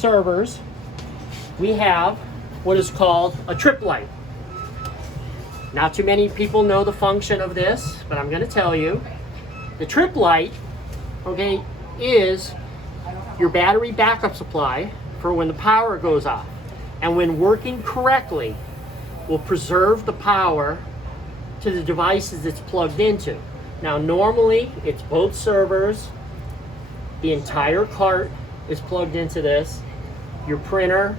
servers, we have what is called a trip light. Not too many people know the function of this, but I'm going to tell you. The trip light, okay, is your battery backup supply for when the power goes off. And when working correctly, will preserve the power to the devices it's plugged into. Now normally it's both servers, the entire cart is plugged into this, your printer,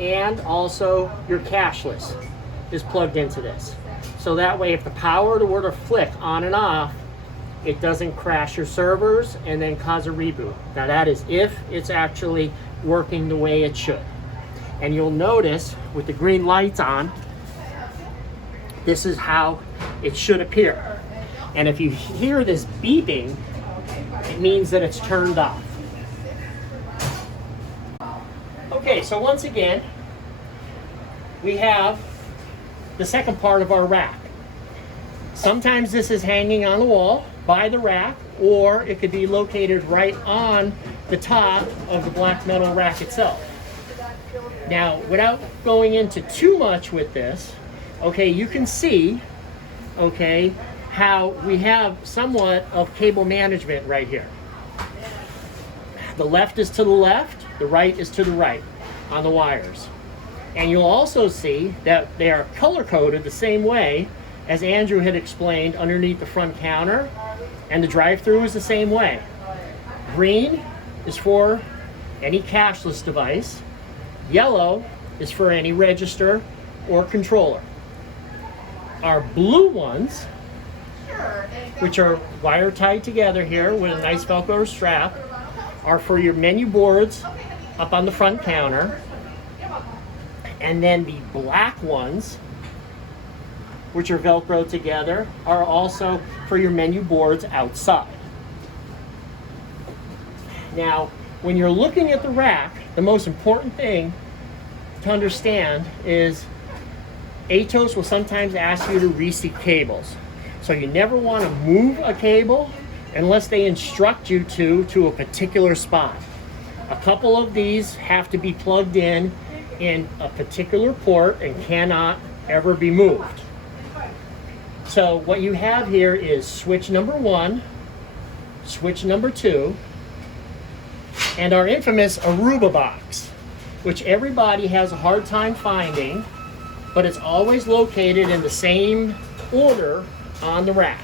and also your cashless is plugged into this. So that way if the power were to flick on and off, it doesn't crash your servers and then cause a reboot. Now that is if it's actually working the way it should. And you'll notice with the green lights on, this is how it should appear. And if you hear this beeping, it means that it's turned off. Okay, so once again, we have the second part of our rack. Sometimes this is hanging on the wall by the rack, or it could be located right on the top of the black metal rack itself. Now, without going into too much with this, okay, you can see, okay, how we have somewhat of cable management right here. The left is to the left, the right is to the right on the wires. And you'll also see that they are color-coded the same way as Andrew had explained underneath the front counter, and the drive-through is the same way. Green is for any cashless device. Yellow is for any register or controller. Our blue ones, which are wire tied together here with a nice Velcro strap, are for your menu boards up on the front counter. And then the black ones, which are Velcro together, are also for your menu boards outside. Now, when you're looking at the rack, the most important thing to understand is ATOS will sometimes ask you to reseat cables. So you never want to move a cable unless they instruct you to a particular spot. A couple of these have to be plugged in a particular port and cannot ever be moved. So what you have here is switch number 1, switch number 2, and our infamous Aruba box, which everybody has a hard time finding, but it's always located in the same order on the rack.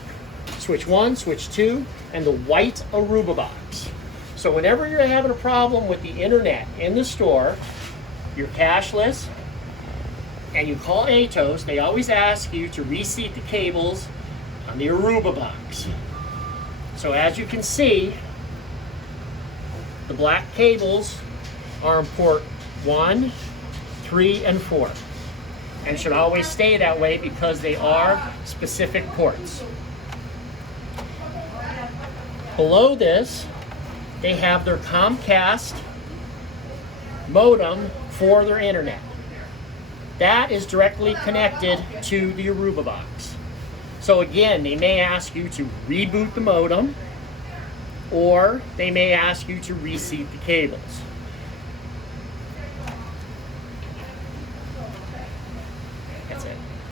Switch 1, switch 2, and the white Aruba box. So whenever you're having a problem with the internet in the store, you're cashless, and you call ATOS, they always ask you to reseat the cables on the Aruba box. So as you can see, the black cables are in port 1, 3, and 4. And should always stay that way because they are specific ports. Below this, they have their Comcast modem for their internet. That is directly connected to the Aruba box. So again, they may ask you to reboot the modem, or they may ask you to reseat the cables.